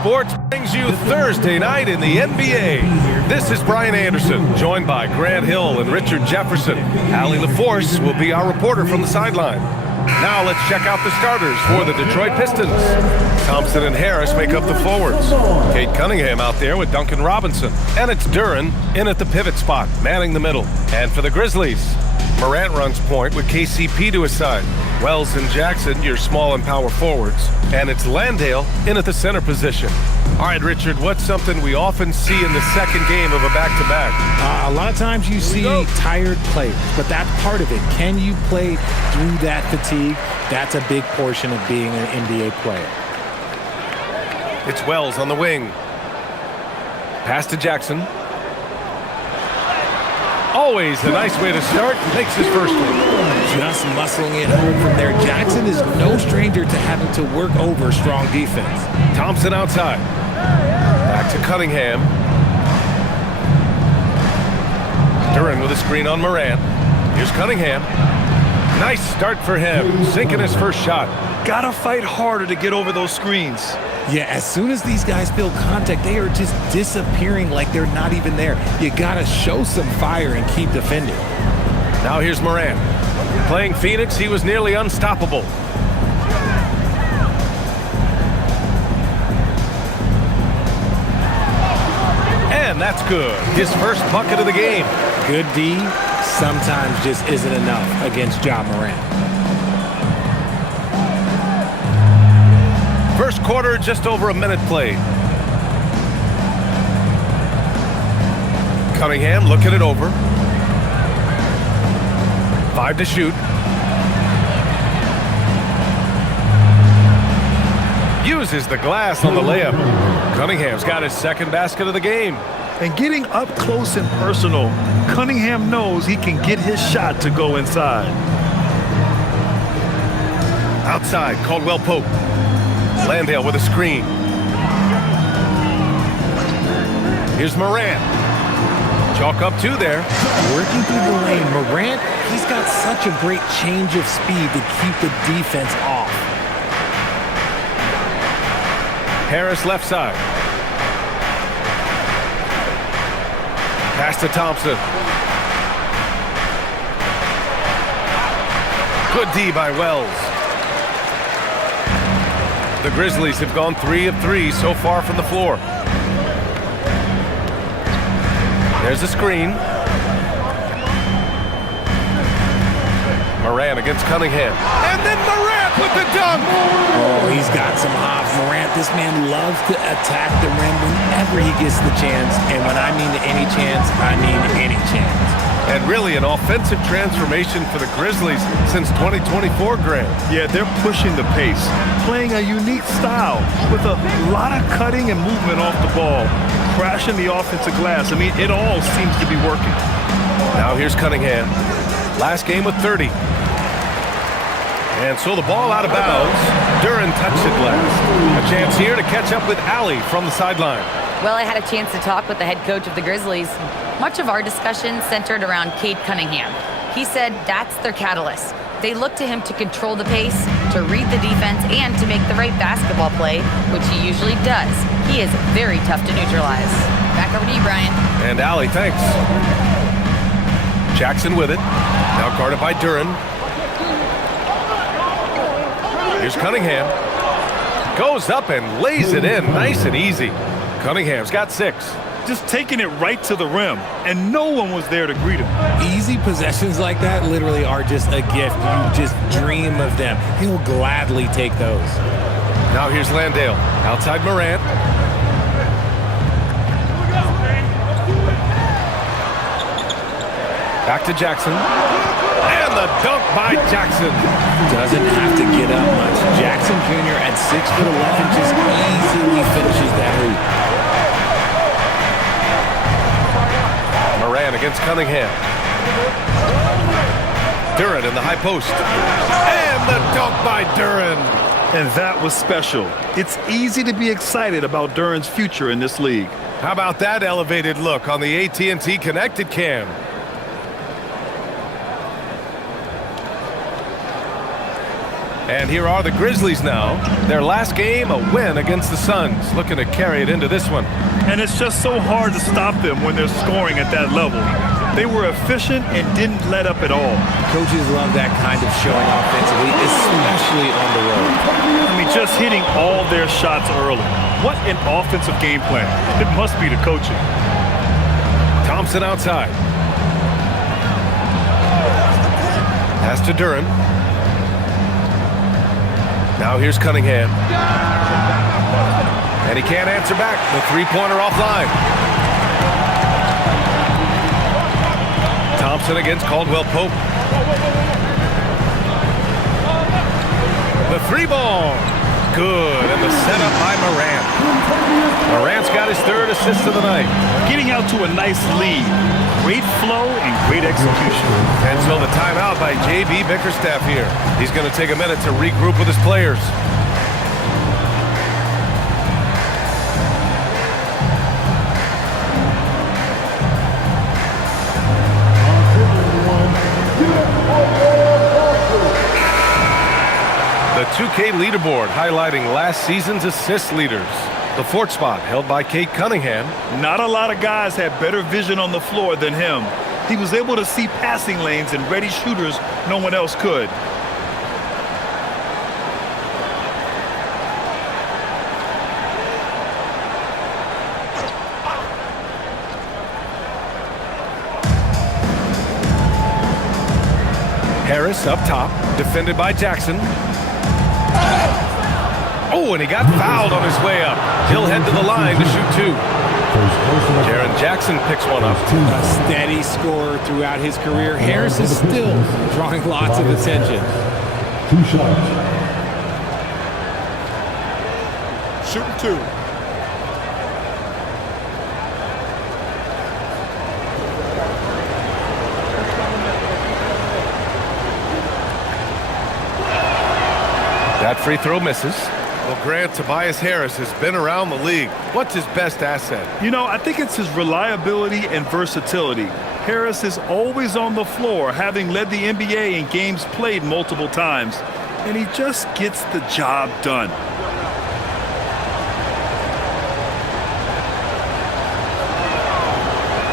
Sports brings you Thursday night in the NBA. This is Brian Anderson, joined by Grant Hill and Richard Jefferson. Allie LaForce will be our reporter from the sideline. Now let's check out the starters for the Detroit Pistons. Thompson and Harris make up the forwards. Kate Cunningham out there with Duncan Robinson. And it's Duren in at the pivot spot, manning the middle. And for the Grizzlies, Morant runs point with KCP to his side. Wells and Jackson, your small and power forwards. And it's Landale in at the center position. All right, Richard, what's something we often see in the second game of a back-to-back? A lot of times you see tired players, but that's part of it. Can you play through that fatigue? That's a big portion of being an NBA player. It's Wells on the wing. Pass to Jackson. Always a nice way to start. Makes his first one. Just muscling it home from there. Jackson is no stranger to having to work over strong defense. Thompson outside. Back to Cunningham. Duren with a screen on Morant. Here's Cunningham. Nice start for him. Sinking his first shot. Gotta fight harder to get over those screens. Yeah, as soon as these guys feel contact, they are just disappearing like they're not even there. You gotta show some fire and keep defending. Now here's Morant. Playing Phoenix, he was nearly unstoppable. And that's good. His first bucket of the game. Good D sometimes just isn't enough against Ja Morant. First quarter, just over a minute played. Cunningham looking it over. 5 to shoot. Uses the glass on the layup. Cunningham's got his second basket of the game. And getting up close and personal, Cunningham knows he can get his shot to go inside. Outside, Caldwell Pope. Landale with a screen. Here's Morant. Chalk up two there. Working through the lane, Morant, he's got such a great change of speed to keep the defense off. Harris left side. Pass to Thompson. Good D by Wells. The Grizzlies have gone 3 of 3 so far from the floor. There's a screen. Morant against Cunningham. And then Morant with the dunk! Oh, he's got some hops. Morant, this man loves to attack the rim whenever he gets the chance. And when I mean any chance, I mean any chance. And really an offensive transformation for the Grizzlies since 2024, Grant. Yeah, they're pushing the pace, playing a unique style with a lot of cutting and movement off the ball, crashing the offensive glass. I mean, it all seems to be working. Now here's Cunningham. Last game with 30. And so the ball out of bounds. Duren touched it last. A chance here to catch up with Allie from the sideline. Well, I had a chance to talk with the head coach of the Grizzlies. Much of our discussion centered around Cade Cunningham. He said that's their catalyst. They look to him to control the pace, to read the defense, and to make the right basketball play, which he usually does. He is very tough to neutralize. Back over to you, Brian. And Allie, thanks. Jackson with it. Now guarded by Duren. Here's Cunningham. Goes up and lays it in nice and easy. Cunningham's got 6. Just taking it right to the rim, and no one was there to greet him. Easy possessions like that literally are just a gift. You just dream of them. He'll gladly take those. Now here's Landale. Outside Morant. Back to Jackson. And the dunk by Jackson. Doesn't have to get up much. Jackson Jr. at 6'11" just easily finishes that hoop. Morant against Cunningham. Duren in the high post. And the dunk by Duren. And that was special. It's easy to be excited about Duren's future in this league. How about that elevated look on the AT&T Connected Cam? And here are the Grizzlies now. Their last game, a win against the Suns. Looking to carry it into this one. And it's just so hard to stop them when they're scoring at that level. They were efficient and didn't let up at all. Coaches love that kind of showing offensively, especially on the road. I mean, just hitting all their shots early. What an offensive game plan. It must be the coaching. Thompson outside. Pass to Duran. Now here's Cunningham. And he can't answer back. The three-pointer offline. Thompson against Caldwell Pope. The three ball. Good. And the setup by Morant. Morant's got his third assist of the night. Getting out to a nice lead. Great flow and great execution. And so the timeout by J.B. Bickerstaff here. He's going to take a minute to regroup with his players. The 2K leaderboard highlighting last season's assist leaders. The fourth spot held by Cade Cunningham. Not a lot of guys had better vision on the floor than him. He was able to see passing lanes and ready shooters no one else could. Harris up top, defended by Jackson. Oh, and he got fouled on his way up. He'll head to the line to shoot two. Jaren Jackson picks one up. A steady scorer throughout his career. Harris is still drawing lots of attention. 2 shots. Shooting two. That free throw misses. Well, Grant, Tobias Harris has been around the league. What's his best asset? You know, I think it's his reliability and versatility. Harris is always on the floor, having led the NBA in games played multiple times. And he just gets the job done.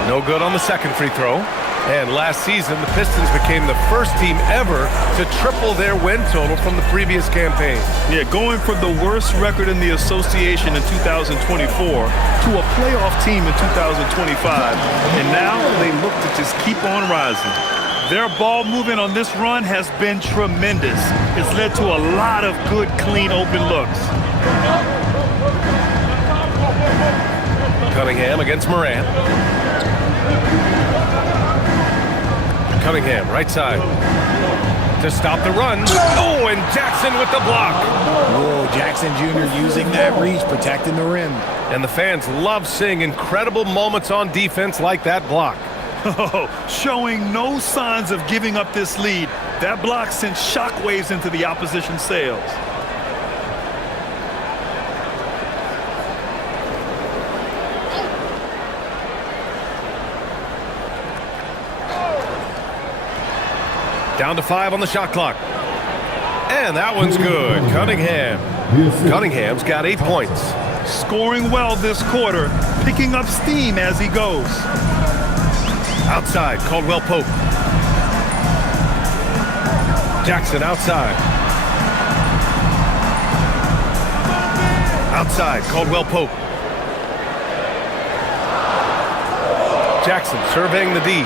No good on the second free throw. And last season, the Pistons became the first team ever to triple their win total from the previous campaign. Yeah, going from the worst record in the association in 2024 to a playoff team in 2025. And now they look to just keep on rising. Their ball movement on this run has been tremendous. It's led to a lot of good, clean, open looks. Cunningham against Morant. Cunningham, right side. To stop the run. Oh, and Jackson with the block. Whoa, Jackson Jr. using that reach, protecting the rim. And the fans love seeing incredible moments on defense like that block. Oh, showing no signs of giving up this lead. That block sent shockwaves into the opposition sails. Down to 5 on the shot clock. And that one's good. Cunningham's got 8 points. Scoring well this quarter, picking up steam as he goes. Outside, Caldwell Pope. Jackson outside. Outside, Caldwell Pope. Jackson surveying the D.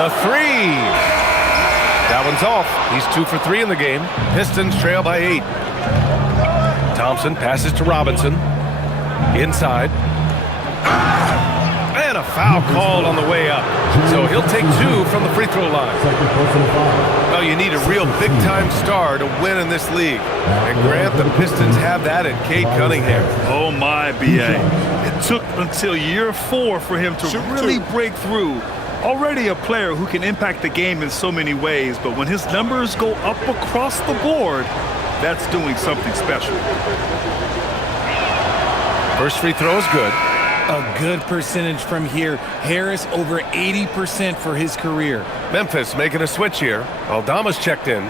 The three. That one's off. He's 2 for 3 in the game. Pistons trail by 8. Thompson passes to Robinson. Inside. And a foul called on the way up. So he'll take 2 from the free throw line. Well, you need a real big-time star to win in this league. And Grant, the Pistons have that in Cade Cunningham. Oh, my, B.A. It took until year 4 for him to really break through. Already a player who can impact the game in so many ways, but when his numbers go up across the board, that's doing something special. First free throw is good. A good percentage from here. Harris over 80% for his career. Memphis making a switch here. Aldama's checked in.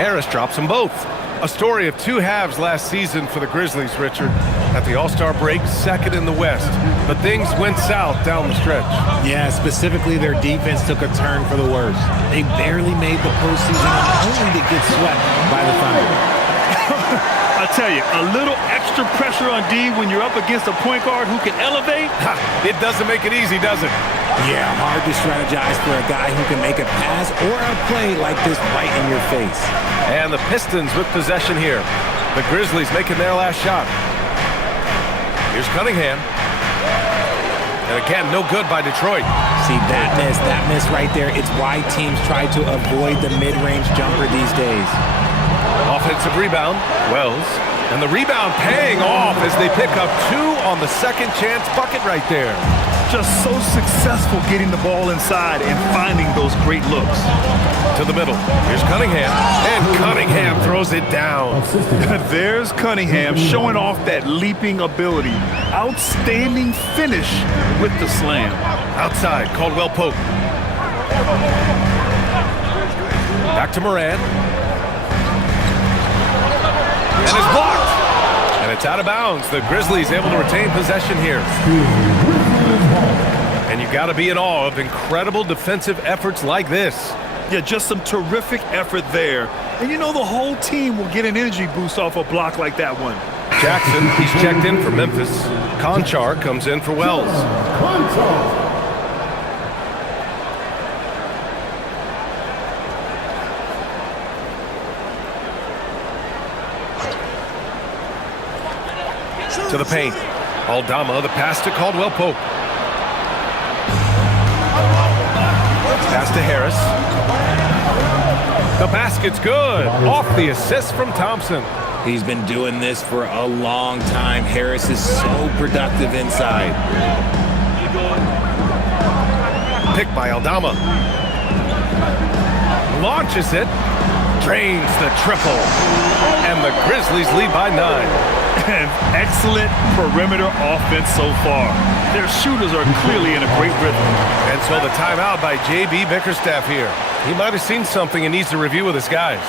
Harris drops them both. A story of two halves last season for the Grizzlies, Richard. At the All-Star break, second in the West. But things went south down the stretch. Yeah, specifically their defense took a turn for the worse. They barely made the postseason, only to get swept by the Thunder. I tell you, a little extra pressure on D when you're up against a point guard who can elevate. It doesn't make it easy, does it? Yeah, hard to strategize for a guy who can make a pass or a play like this right in your face. And the Pistons with possession here. The Grizzlies making their last shot. Here's Cunningham. And again, no good by Detroit. See, that miss right there, it's why teams try to avoid the mid-range jumper these days. Offensive rebound, Wells. And the rebound paying off as they pick up two on the second chance bucket right there. Just so successful getting the ball inside and finding those great looks. To the middle. Here's Cunningham. And Cunningham throws it down. There's Cunningham showing off that leaping ability. Outstanding finish with the slam. Outside, Caldwell Pope. Back to Moran. And it's blocked. And it's out of bounds. The Grizzlies able to retain possession here. And you've got to be in awe of incredible defensive efforts like this. Yeah, just some terrific effort there. And you know the whole team will get an energy boost off a block like that one. Jackson, he's checked in for Memphis. Conchar comes in for Wells. To the paint. Aldama, the pass to Caldwell Pope. Pass to Harris. The basket's good. Off the assist from Thompson. He's been doing this for a long time. Harris is so productive inside. Picked by Aldama. Launches it. Drains the triple. And the Grizzlies lead by 9. Excellent perimeter offense so far. Their shooters are clearly in a great rhythm. And so the timeout by J.B. Bickerstaff here. He might have seen something and needs to review with his guys.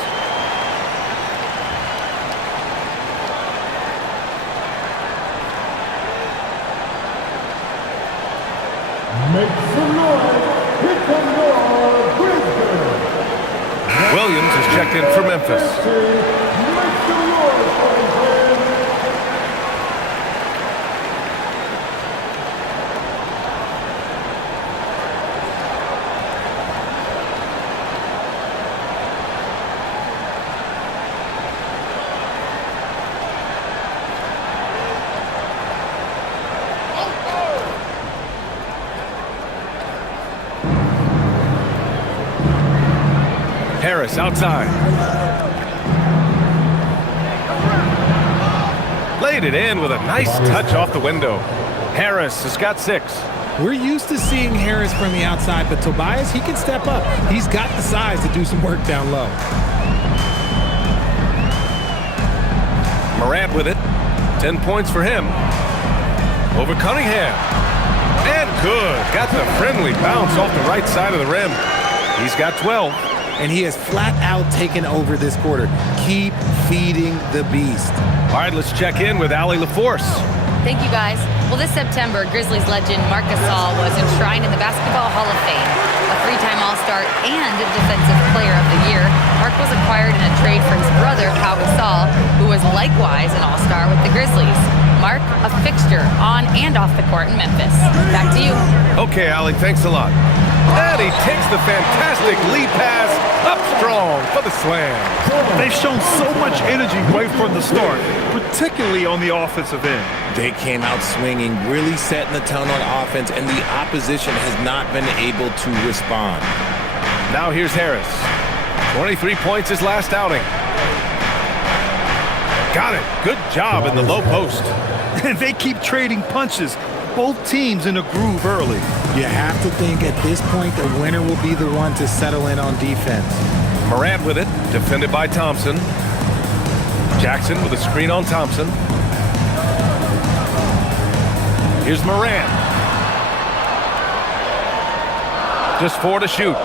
Make some noise. Here comes your Grizzlies. Williams is checked in for Memphis. Make some noise, friends. Harris outside. Laid it in with a nice touch off the window. Harris has got 6. We're used to seeing Harris from the outside, but Tobias, he can step up. He's got the size to do some work down low. Morant with it. 10 points for him. Over Cunningham. And good. Got the friendly bounce off the right side of the rim. He's got 12. And he has flat out taken over this quarter. Keep feeding the beast. All right, let's check in with Allie LaForce. Thank you, guys. Well, this September, Grizzlies legend Marc Gasol was enshrined in the Basketball Hall of Fame. A 3-time All-Star and Defensive Player of the Year, Marc was acquired in a trade for his brother, Pau Gasol, who was likewise an All-Star with the Grizzlies. Marc, a fixture on and off the court in Memphis. Back to you. Okay, Allie, thanks a lot. And he takes the fantastic lead pass up strong for the slam. They've shown so much energy right from the start, particularly on the offensive end. They came out swinging, really setting the tone on offense, and the opposition has not been able to respond. Now here's Harris. 23 points his last outing. Got it. Good job in the low post. And they keep trading punches. Both teams in a groove early. You have to think at this point the winner will be the one to settle in on defense. Morant with it, defended by Thompson. Jackson with a screen on Thompson. Here's Morant. Just 4 to shoot.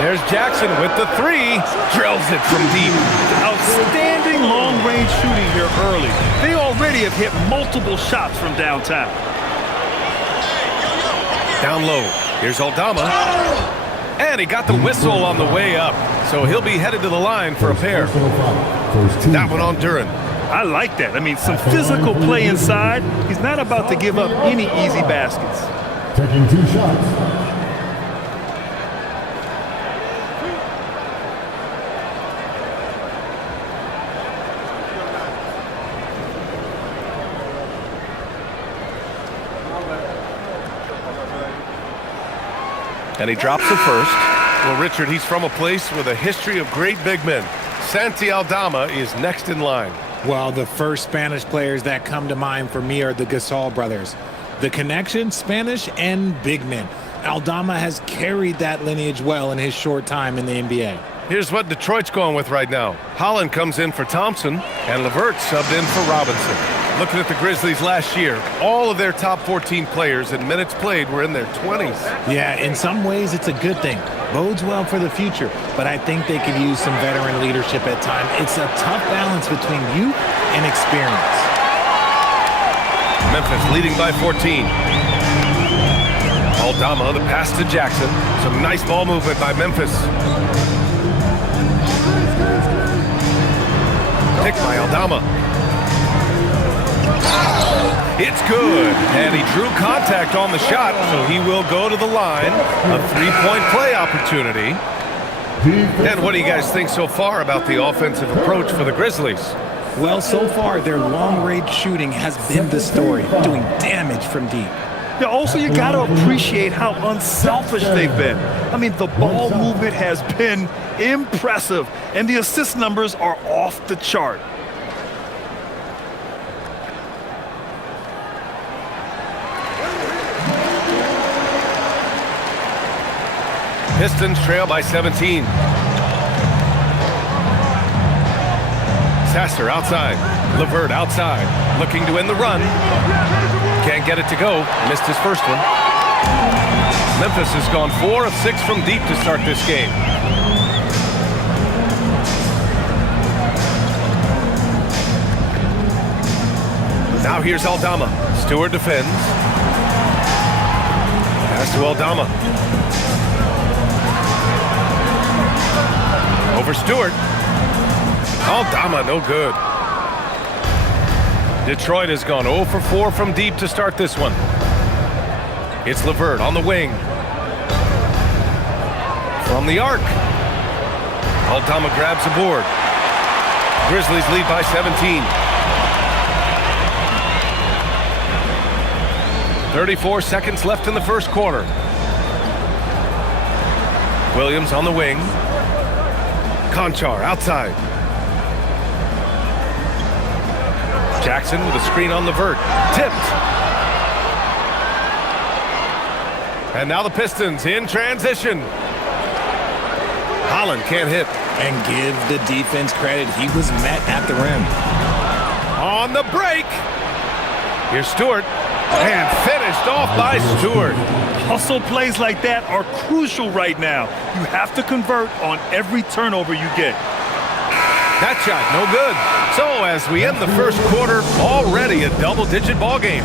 There's Jackson with the three. Drills it from deep. Outstanding long-range shooting here early. They already have hit multiple shots from downtown. Down low. Here's Aldama. And he got the whistle on the way up. So he'll be headed to the line for a pair. That one on Duren. I like that. I mean, some physical play inside. He's not about to give up any easy baskets. Taking 2 shots. And he drops the first. Well, Richard, he's from a place with a history of great big men. Santi Aldama is next in line. Well, the first Spanish players that come to mind for me are the Gasol brothers. The connection, Spanish and big men. Aldama has carried that lineage well in his short time in the NBA. Here's what Detroit's going with right now. Holland comes in for Thompson, and LeVert subbed in for Robinson. Looking at the Grizzlies last year, all of their top 14 players in minutes played were in their 20s. Yeah, in some ways it's a good thing. Bodes well for the future, but I think they could use some veteran leadership at times. It's a tough balance between youth and experience. Memphis leading by 14. Aldama, the pass to Jackson. Some nice ball movement by Memphis. Pick by Aldama. It's good, and he drew contact on the shot, so he will go to the line. A 3-point play opportunity. And what do you guys think so far about the offensive approach for the Grizzlies? Well, so far, their long-range shooting has been the story, doing damage from deep. Yeah, also, you got to appreciate how unselfish they've been. I mean, the ball movement has been impressive, and the assist numbers are off the chart. Pistons trail by 17. Sasser outside. LeVert outside. Looking to end the run. Can't get it to go. Missed his first one. Memphis has gone 4 of 6 from deep to start this game. Now here's Aldama. Stewart defends. Pass to Aldama. Over Stewart. Aldama, no good. Detroit has gone 0 for 4 from deep to start this one. It's LeVert on the wing. From the arc. Aldama grabs the board. Grizzlies lead by 17. 34 seconds left in the first quarter. Williams on the wing. Conchar outside. Jackson with a screen on LeVert. Tipped. And now the Pistons in transition. Holland can't hit. And give the defense credit. He was met at the rim. On the break. Here's Stewart. And finished off by Stewart. Hustle plays like that are crucial right now. You have to convert on every turnover you get. That shot, no good. So as we end the first quarter, already a double-digit ball game.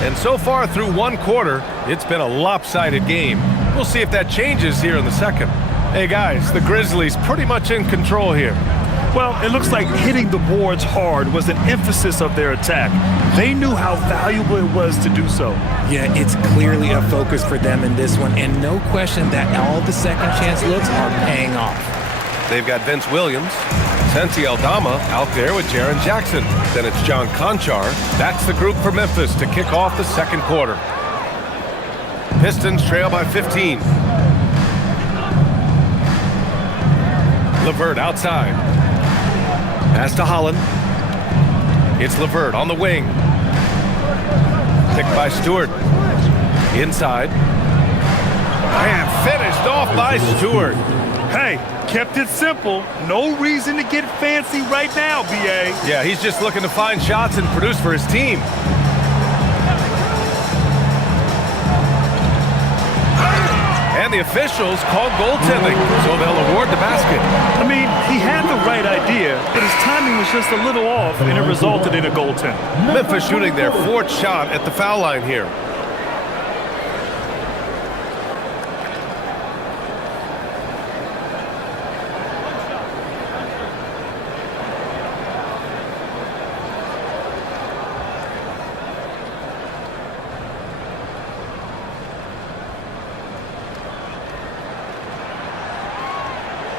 And so far through one quarter, it's been a lopsided game. We'll see if that changes here in the second. Hey guys, the Grizzlies pretty much in control here. Well, it looks like hitting the boards hard was an emphasis of their attack. They knew how valuable it was to do so. Yeah, it's clearly a focus for them in this one, and no question that all the second chance looks are paying off. They've got Vince Williams, Sensi Aldama out there with Jaren Jackson. Then it's John Conchar. That's the group for Memphis to kick off the second quarter. Pistons trail by 15. LeVert outside. Pass to Holland. It's LeVert on the wing. Picked by Stewart. Inside. And finished off by Stewart. Hey, kept it simple. No reason to get fancy right now, B.A. Yeah, he's just looking to find shots and produce for his team. And the officials called goaltending, so they'll award the basket. I mean, he had the right idea, but his timing was just a little off, and it resulted in a goaltend. Memphis shooting their fourth shot at the foul line here.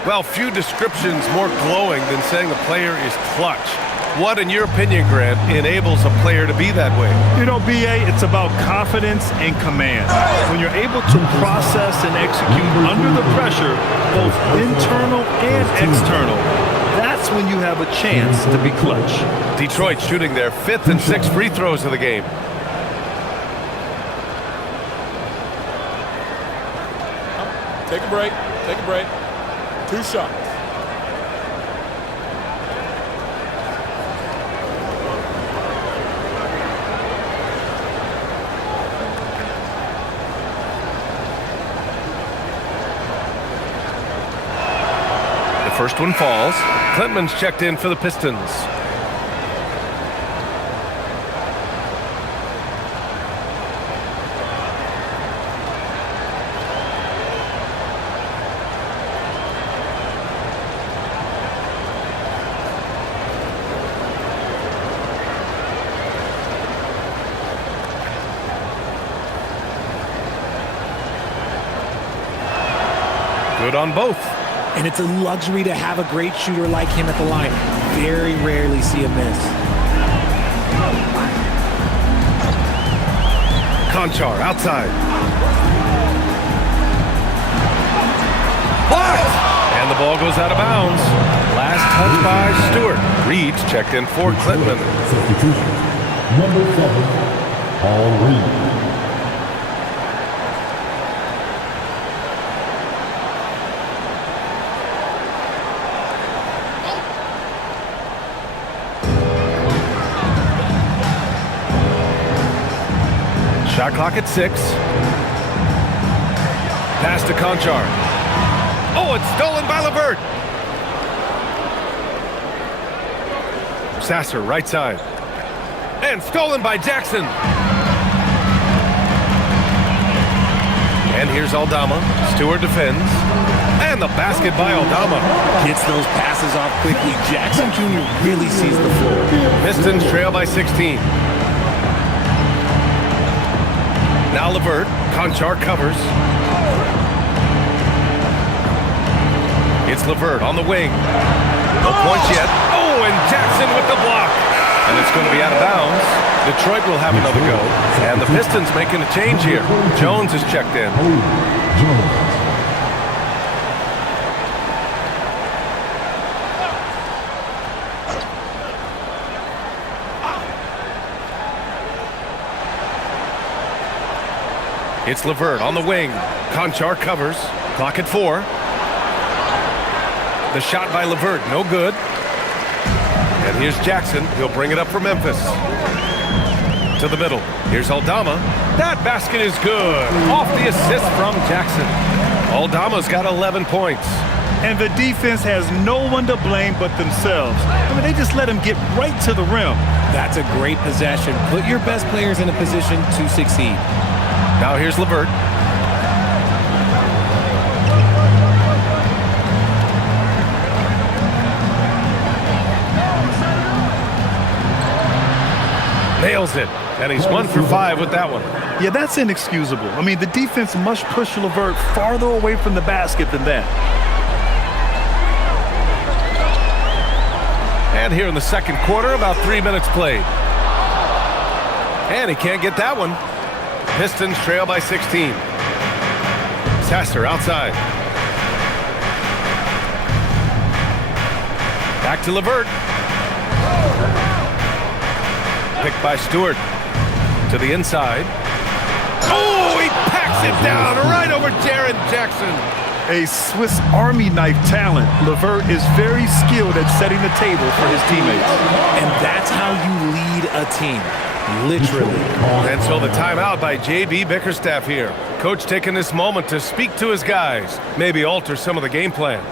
Well, few descriptions more glowing than saying a player is clutch. What, in your opinion, Grant, enables a player to be that way? You know, B.A., it's about confidence and command. When you're able to process and execute under the pressure, both internal and external, that's when you have a chance to be clutch. Detroit shooting their fifth and sixth free throws of the game. Take a break. Take a break. 2 shots. The first one falls. Klintman's checked in for the Pistons. Good on both. And it's a luxury to have a great shooter like him at the line. Very rarely see a miss. Conchar outside. Blocked! And the ball goes out of bounds. Last touch by Stewart. Reed's checked in for Klintman. Substitution. Number 7, Paul Reed. Shot clock at 6. Pass to Conchar. Oh, it's stolen by LeVert. Sasser, right side. And stolen by Jackson. And here's Aldama. Stewart defends. And the basket by Aldama. Gets those passes off quickly. Jackson Jr. really sees the floor. Pistons trail by 16. Now LeVert. Conchar covers. It's LeVert on the wing. No points yet. Oh, and Jackson with the block. And it's going to be out of bounds. Detroit will have another go. And the Pistons making a change here. Jones is checked in. It's LeVert on the wing. Conchar covers. Clock at 4. The shot by LeVert, no good. And here's Jackson. He'll bring it up for Memphis. To the middle. Here's Aldama. That basket is good. Off the assist from Jackson. Aldama's got 11 points. And the defense has no one to blame but themselves. I mean, they just let him get right to the rim. That's a great possession. Put your best players in a position to succeed. Now here's LeVert. Nails it. And he's 1 for 5 with that one. Yeah, that's inexcusable. I mean, the defense must push LeVert farther away from the basket than that. And here in the second quarter, about 3 minutes played. And he can't get that one. Pistons trail by 16. Sasser outside. Back to LeVert. Picked by Stewart. To the inside. Oh, he packs it down right over Jaren Jackson. A Swiss Army knife talent. LeVert is very skilled at setting the table for his teammates. And that's how you lead a team. Literally. And so the timeout by J.B. Bickerstaff here. Coach taking this moment to speak to his guys. Maybe alter some of the game plan.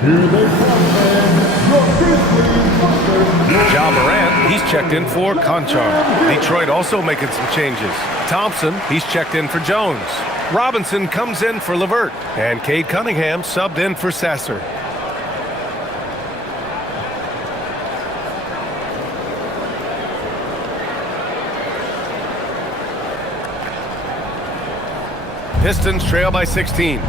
Here they come, man. Your Grizzlies. Ja Morant, he's checked in for Conchar. Detroit also making some changes. Thompson, he's checked in for Jones. Robinson comes in for LeVert. And Cade Cunningham subbed in for Sasser. Pistons trail by 16.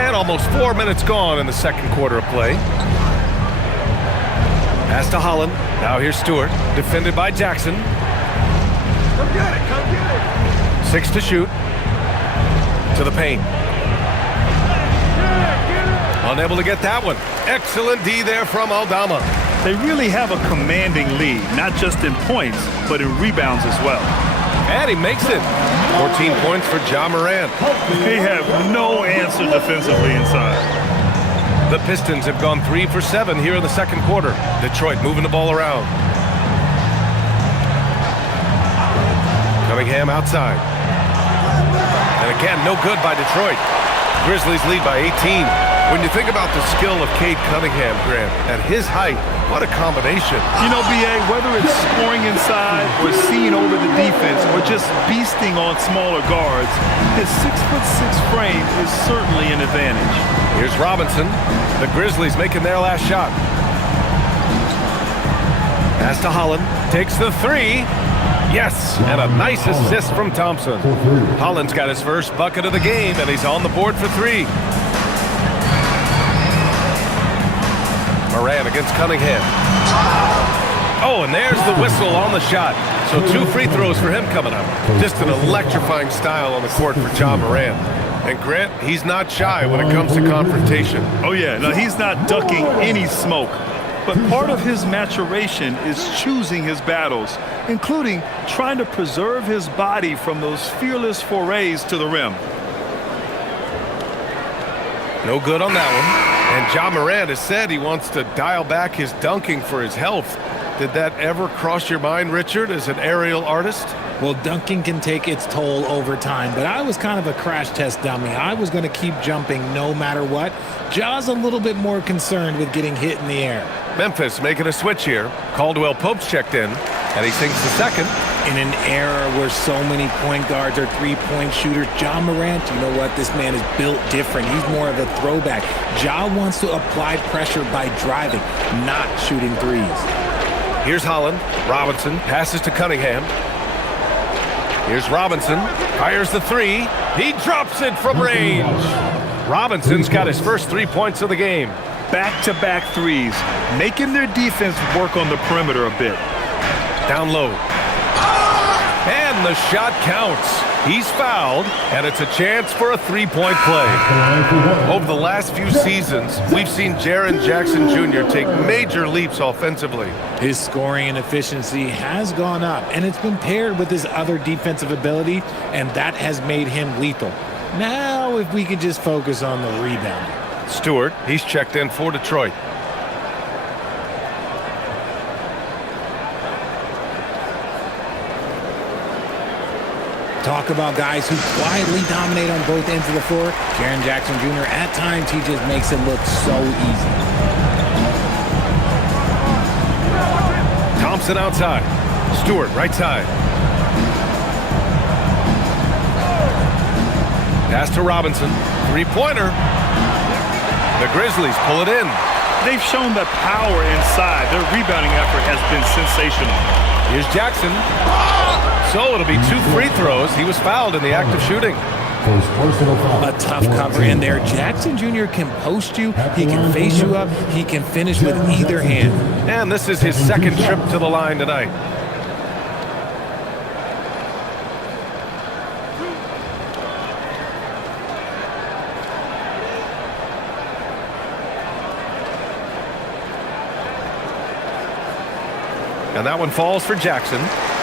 And almost 4 minutes gone in the second quarter of play. Pass to Holland. Now here's Stewart. Defended by Jackson. Come get it, come get it. 6 to shoot. To the paint. Unable to get that one. Excellent D there from Aldama. They really have a commanding lead, not just in points, but in rebounds as well. And he makes it. 14 points for Ja Morant. They have no answer defensively inside. The Pistons have gone 3 for 7 here in the second quarter. Detroit moving the ball around. Cunningham outside. And again, no good by Detroit. Grizzlies lead by 18. When you think about the skill of Cade Cunningham, Grant, at his height, what a combination. You know, B.A., whether it's scoring inside or seeing over the defense or just beasting on smaller guards, his 6'6" frame is certainly an advantage. Here's Robinson. The Grizzlies making their last shot. Pass to Holland. Takes the three. Yes, and a nice assist from Thompson. Holland's got his first bucket of the game, and he's on the board for 3. Morant against Cunningham. Oh, and there's the whistle on the shot. So 2 free throws for him coming up. Just an electrifying style on the court for Ja Morant. And Grant, he's not shy when it comes to confrontation. Oh, yeah. No, he's not ducking any smoke. But part of his maturation is choosing his battles, including trying to preserve his body from those fearless forays to the rim. No good on that one. And Ja Morant has said he wants to dial back his dunking for his health. Did that ever cross your mind, Richard, as an aerial artist? Well, dunking can take its toll over time, but I was kind of a crash test dummy. I was going to keep jumping no matter what. Ja's a little bit more concerned with getting hit in the air. Memphis making a switch here. Caldwell Pope's checked in, and he sinks the second. In an era where so many point guards are three-point shooters, Ja Morant, you know what? This man is built different. He's more of a throwback. Ja wants to apply pressure by driving, not shooting threes. Here's Holland. Robinson passes to Cunningham. Here's Robinson. Fires the 3. He drops it from range. Robinson's got his first 3 points of the game. Back-to-back threes, making their defense work on the perimeter a bit. Down low. And the shot counts. He's fouled, and it's a chance for a 3-point play. Over the last few seasons, we've seen Jaren Jackson Jr. take major leaps offensively. His scoring and efficiency has gone up, and it's been paired with his other defensive ability, and that has made him lethal. Now, if we could just focus on the rebounding. Stewart, he's checked in for Detroit. Talk about guys who quietly dominate on both ends of the floor. Jaren Jackson Jr., at times, he just makes it look so easy. Thompson outside. Stewart, right side. Pass to Robinson. 3-pointer. The Grizzlies pull it in. They've shown that power inside. Their rebounding effort has been sensational. Here's Jackson. So it'll be 2 free throws. He was fouled in the act of shooting. First personal foul. A tough cover in there. Jackson Jr. can post you. He can face you up. He can finish with either hand. And this is his second trip to the line tonight. And that one falls for Jackson.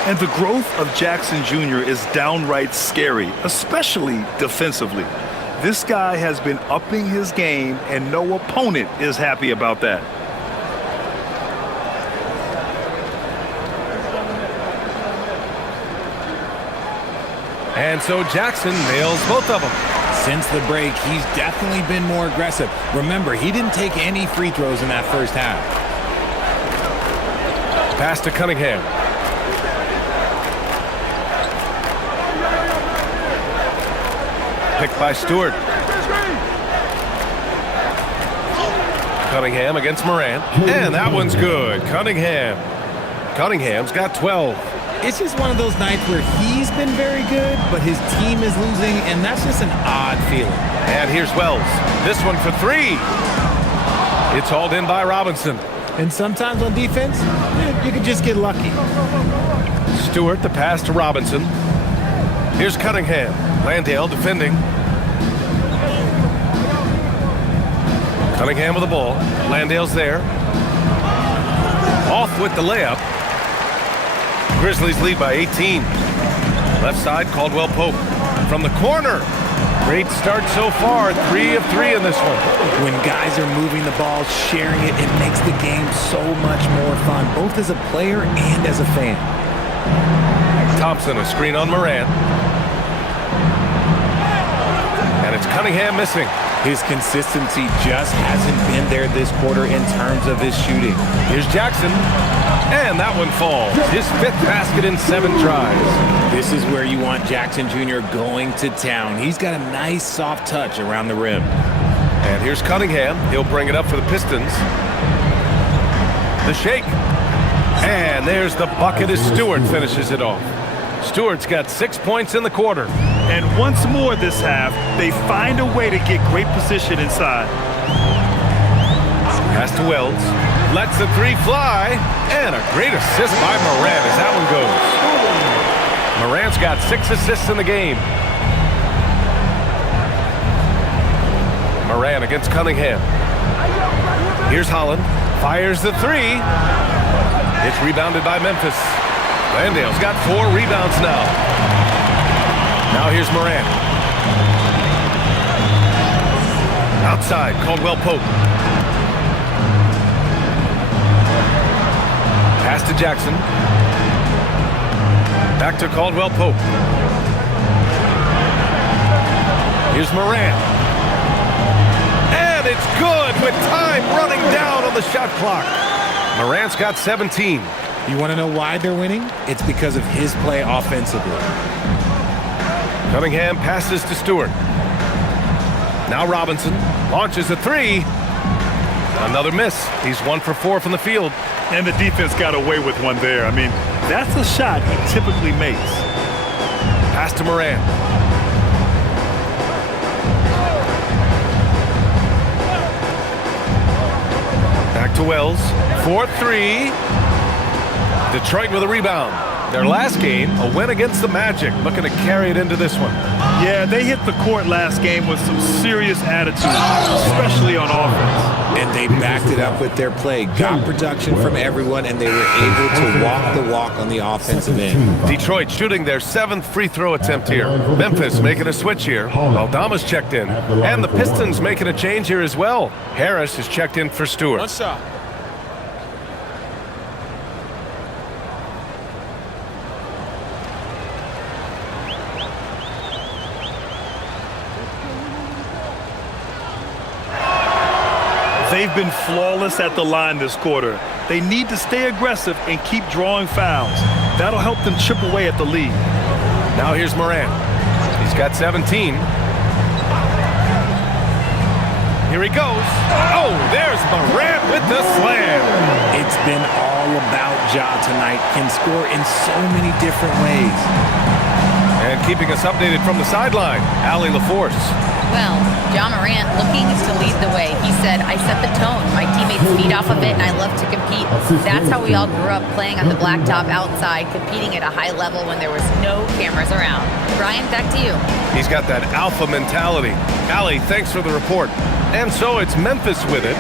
And the growth of Jackson Jr. is downright scary, especially defensively. This guy has been upping his game, and no opponent is happy about that. And so Jackson nails both of them. Since the break, he's definitely been more aggressive. Remember, he didn't take any free throws in that first half. Pass to Cunningham. Picked by Stewart. Cunningham against Morant. And that one's good. Cunningham's got 12. It's just one of those nights where he's been very good, but his team is losing, and that's just an odd feeling. And here's Wells. This one for three. It's hauled in by Robinson. And sometimes on defense, you can just get lucky. Stewart, the pass to Robinson. Here's Cunningham. Landale defending. Cunningham with the ball. Landale's there. Off with the layup. Grizzlies lead by 18. Left side, Caldwell Pope. From the corner. Great start so far. 3 of 3 in this one. When guys are moving the ball, sharing it, it makes the game so much more fun, both as a player and as a fan. Thompson, a screen on Morant. And it's Cunningham missing. His consistency just hasn't been there this quarter in terms of his shooting. Here's Jackson. And that one falls. His 5th basket in 7 tries. This is where you want Jackson Jr. going to town. He's got a nice soft touch around the rim. And here's Cunningham. He'll bring it up for the Pistons. The shake. And there's the bucket as Stewart finishes it off. Stewart's got 6 points in the quarter. And once more this half, they find a way to get great position inside. Pass to Wells. Lets the three fly. And a great assist by Morant as that one goes. Morant's got 6 assists in the game. Morant against Cunningham. Here's Holland. Fires the three. It's rebounded by Memphis. Landale's got 4 rebounds now. Now here's Morant. Outside, Caldwell Pope. Pass to Jackson. Back to Caldwell Pope. Here's Morant. And it's good with time running down on the shot clock. Morant's got 17. You want to know why they're winning? It's because of his play offensively. Cunningham passes to Stewart. Now Robinson launches a three. Another miss. He's 1 for 4 from the field. And the defense got away with one there. I mean, that's a shot he typically makes. Pass to Morant. Back to Wells. 4-3. Detroit with a rebound. Their last game, a win against the Magic, looking to carry it into this one. Yeah, they hit the court last game with some serious attitude, especially on offense. And they backed it up with their play, got production from everyone, and they were able to walk the walk on the offensive end. Detroit shooting their 7th free throw attempt here. Memphis making a switch here. Aldama's checked in. And the Pistons making a change here as well. Harris is checked in for Stewart. One shot. They've been flawless at the line this quarter. They need to stay aggressive and keep drawing fouls. That'll help them chip away at the lead. Now here's Morant. He's got 17. Here he goes. Oh, there's Morant with the slam. It's been all about Ja tonight. Can score in so many different ways. And keeping us updated from the sideline. Allie LaForce. Well, Ja Morant looking to lead the way. He said, I set the tone. My teammates feed off of it, and I love to compete. That's how we all grew up, playing on the blacktop outside, competing at a high level when there was no cameras around. Brian, back to you. He's got that alpha mentality. Allie, thanks for the report. And so it's Memphis with it,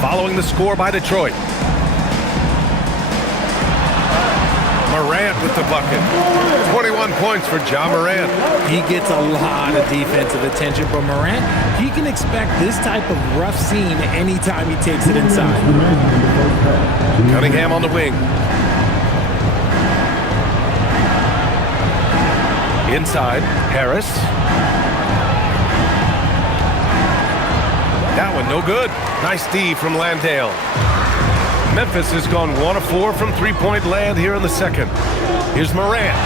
following the score by Detroit. Morant with the bucket. 21 points for Ja Morant. He gets a lot of defensive attention, but Morant, he can expect this type of rough scene anytime he takes it inside. Cunningham on the wing. Inside, Harris. That one no good. Nice D from Landale. Memphis has gone 1 of 4 from three-point land here in the second. Here's Morant.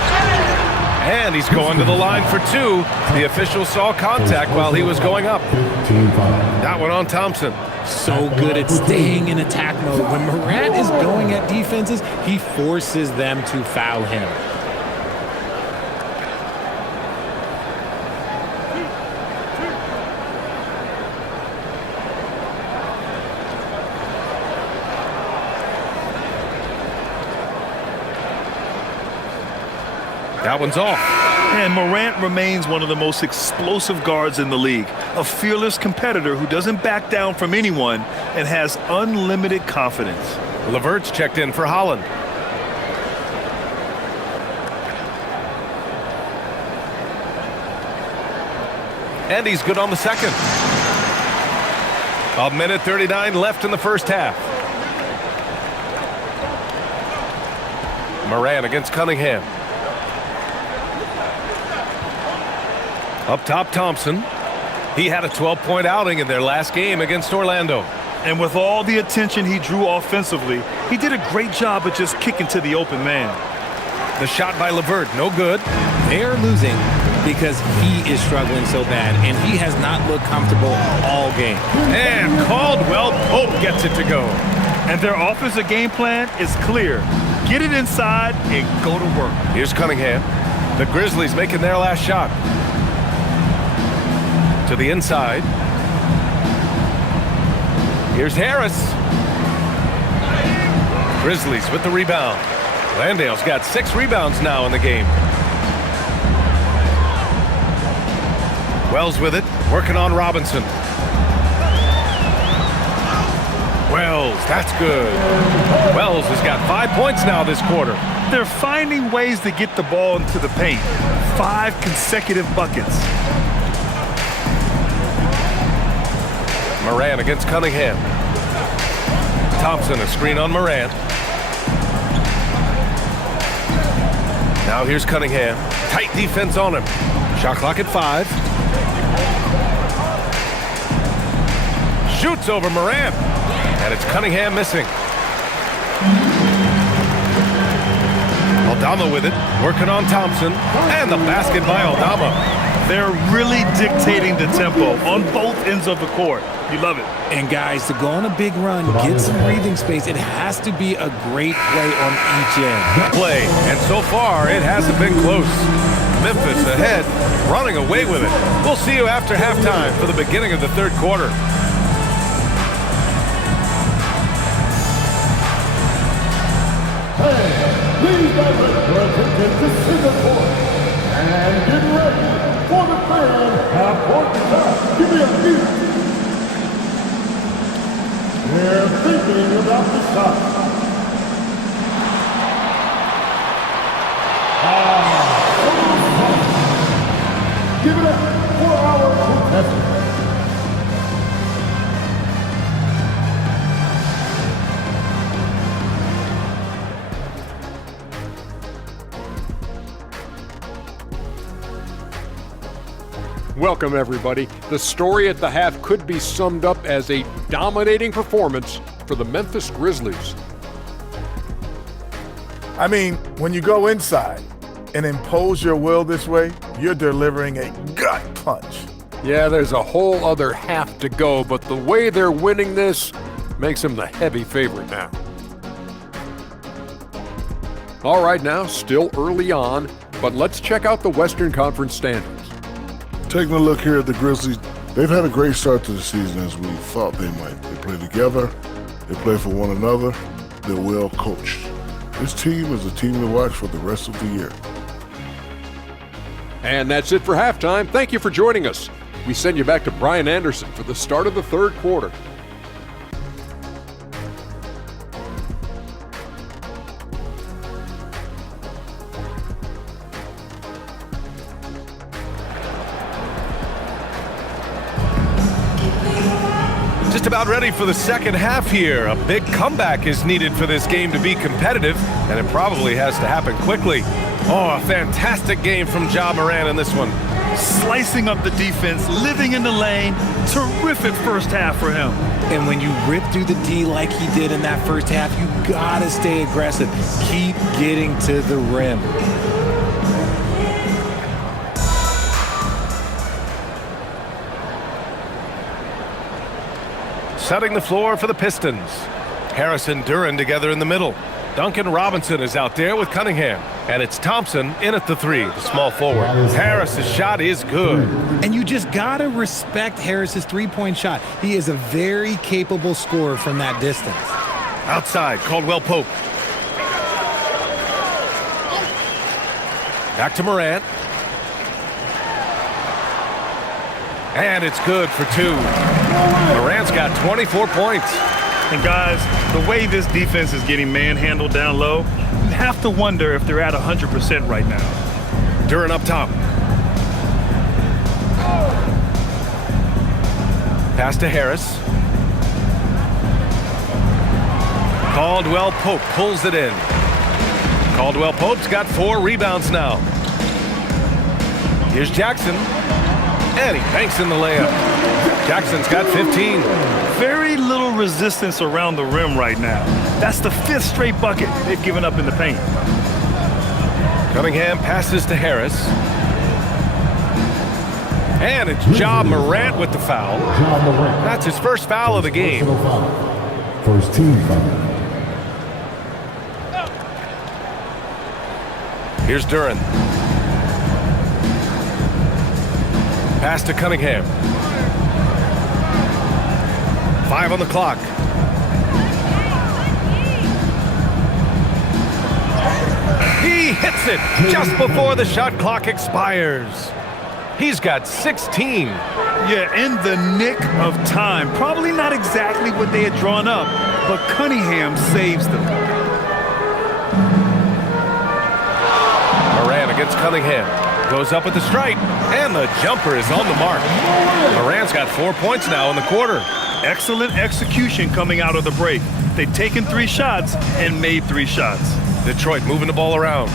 And he's going to the line for 2. The official saw contact while he was going up. That one on Thompson. So good at staying in attack mode. When Morant is going at defenses, he forces them to foul him. That one's off. And Morant remains one of the most explosive guards in the league. A fearless competitor who doesn't back down from anyone and has unlimited confidence. LeVert's checked in for Holland. And he's good on the second. 1:39 left in the first half. Morant against Cunningham. Up top, Thompson. He had a 12-point outing in their last game against Orlando. And with all the attention he drew offensively, he did a great job of just kicking to the open man. The shot by LeVert, no good. They're losing because he is struggling so bad, and he has not looked comfortable all game. And Caldwell Pope gets it to go. And their offensive game plan is clear. Get it inside and go to work. Here's Cunningham. The Grizzlies making their last shot. To the inside. Here's Harris. Grizzlies with the rebound. Landale's got 6 rebounds now in the game. Wells with it, working on Robinson. Wells, that's good. Wells has got 5 points now this quarter. They're finding ways to get the ball into the paint. 5 consecutive buckets. Morant against Cunningham. Thompson, a screen on Morant. Now here's Cunningham. Tight defense on him. Shot clock at 5. Shoots over Morant. And it's Cunningham missing. Aldama with it. Working on Thompson. And the basket by Aldama. They're really dictating the tempo on both ends of the court. You love it. And guys, to go on a big run, get some breathing space, it has to be a great play on each end. Play, and so far it hasn't been close. Memphis ahead, running away with it. We'll see you after halftime for the beginning of the third quarter. Hey, please direct your attention to Singapore. And get ready for the fan half-court shot. Give me a beat. They're thinking about the shot. Give it up for our contestant. Welcome, everybody. The story at the half could be summed up as a dominating performance for the Memphis Grizzlies. I mean, when you go inside and impose your will this way, you're delivering a gut punch. Yeah, there's a whole other half to go, but the way they're winning this makes them the heavy favorite now. All right, now, still early on, But let's check out the Western Conference standings. Taking a look here at the Grizzlies, they've had a great start to the season as we thought they might. They play together, they play for one another, they're well coached. This team is a team to watch for the rest of the year. And that's it for halftime. Thank you for joining us. We send you back to Brian Anderson for the start of the third quarter. Just about ready for the second half here. A big comeback is needed for this game to be competitive, and it probably has to happen quickly. Oh, a fantastic game from Ja Morant in this one. Slicing up the defense, living in the lane. Terrific first half for him. And when you rip through the D like he did in that first half, you gotta stay aggressive. Keep getting to the rim. Setting the floor for the Pistons. Harris and Duren together in the middle. Duncan Robinson is out there with Cunningham. And it's Thompson in at the three, the small forward. Harris's shot is good. And you just gotta respect Harris's three-point shot. He is a very capable scorer from that distance. Outside, Caldwell Pope. Back to Morant. And it's good for two. Morant's got 24 points. And guys, the way this defense is getting manhandled down low, you have to wonder if they're at 100% right now. Duren up top. Pass to Harris. Caldwell Pope pulls it in. Caldwell Pope's got 4 rebounds now. Here's Jackson. And he banks in the layup. Jackson's got 15. Very little resistance around the rim right now. That's the 5th straight bucket they've given up in the paint. Cunningham passes to Harris. And it's Ja Morant with the foul. That's his first foul of the game. First team foul. Here's Duren. Pass to Cunningham. 5 on the clock. He hits it just before the shot clock expires. He's got 16. Yeah, in the nick of time. Probably not exactly what they had drawn up, but Cunningham saves them. Morant against Cunningham. Goes up with the strike, and the jumper is on the mark. Morant's got 4 points now in the quarter. Excellent execution coming out of the break. They'd taken 3 shots and made 3 shots. Detroit moving the ball around.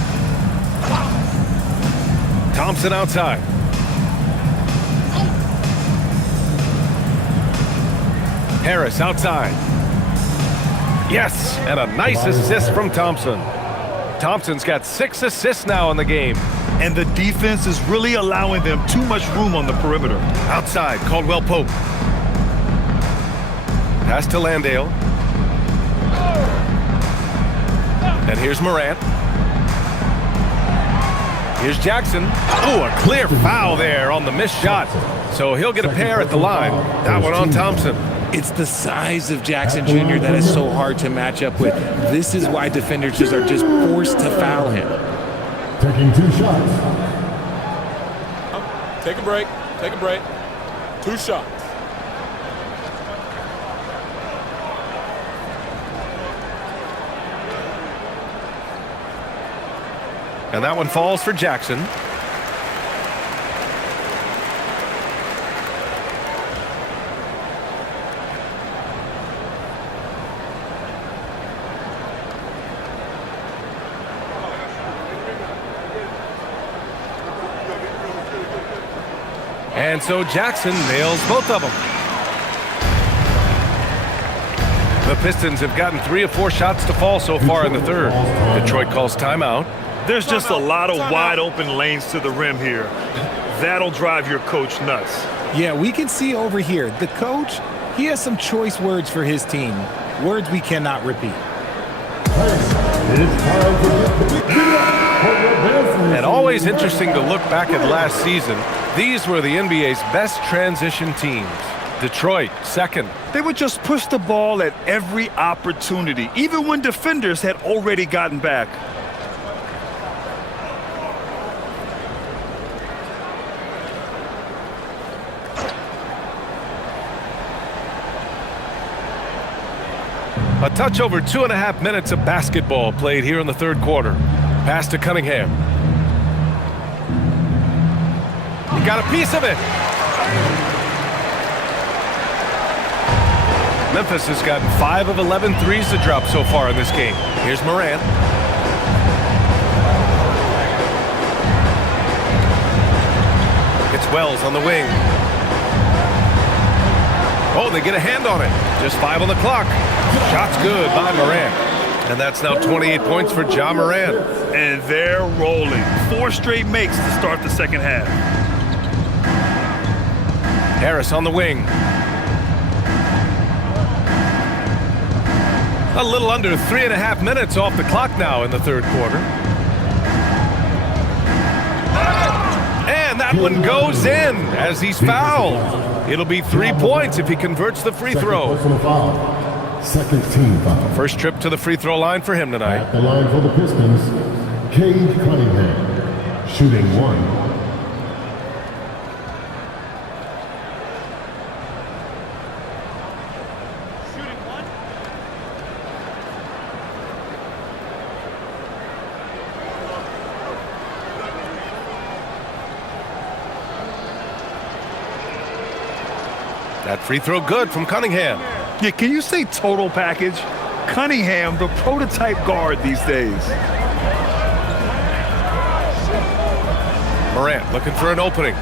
Thompson outside. Harris outside. Yes, and a nice assist from Thompson. Thompson's got 6 assists now in the game. And the defense is really allowing them too much room on the perimeter. Outside, Caldwell Pope. Pass to Landale. And here's Morant. Here's Jackson. Oh, a clear foul there on the missed shot. So he'll get a pair at the line. That one on Thompson. It's the size of Jackson Jr. that is so hard to match up with. This is why defenders are just forced to foul him. Taking 2 shots. Take a break. Take a break. 2 shots. And that one falls for Jackson. And so Jackson nails both of them. The Pistons have gotten 3 of 4 shots to fall so far in the third. Detroit calls timeout. There's just a lot of wide open lanes to the rim here. That'll drive your coach nuts. Yeah, we can see over here, the coach, he has some choice words for his team. Words we cannot repeat. And Always interesting to look back at last season. These were the NBA's best transition teams. Detroit, second. They would just push the ball at every opportunity, even when defenders had already gotten back. A touch over 2.5 minutes of basketball played here in the third quarter. Pass to Cunningham. He got a piece of it. Memphis has gotten 5 of 11 threes to drop so far in this game. Here's Morant. It's Wells on the wing. Oh, they get a hand on it. Just 5 on the clock. Shot's good by Morant. And that's now 28 points for Ja Morant. And they're rolling. 4 straight makes to start the second half. Harris on the wing. A little under 3.5 minutes off the clock now in the third quarter. And that one goes in as he's fouled. It'll be 3 points if he converts the free throw. Second team foul. First trip to the free throw line for him tonight. At the line for the Pistons, Cade Cunningham, shooting 1. That free throw good from Cunningham. Yeah, can you say total package? Cunningham, the prototype guard these days. Morant looking for an opening.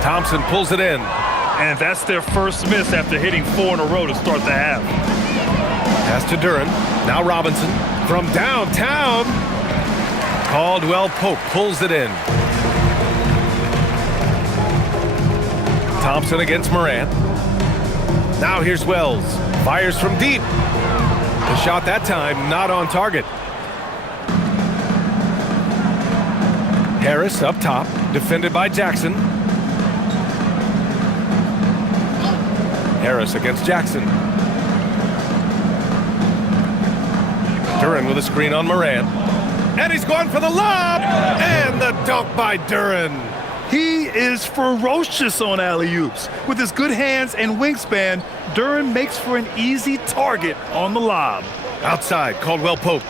Thompson pulls it in. And that's their first miss after hitting 4 in a row to start the half. Pass to Duren. Now Robinson from downtown. Caldwell Pope pulls it in. Thompson against Morant. Now here's Wells. Fires from deep. The shot that time not on target. Harris up top, defended by Jackson. Harris against Jackson. Duren with a screen on Morant. And he's going for the lob! And the dunk by Duren. He is ferocious on alley-oops. With his good hands and wingspan, Duren makes for an easy target on the lob. Outside, Caldwell Pope.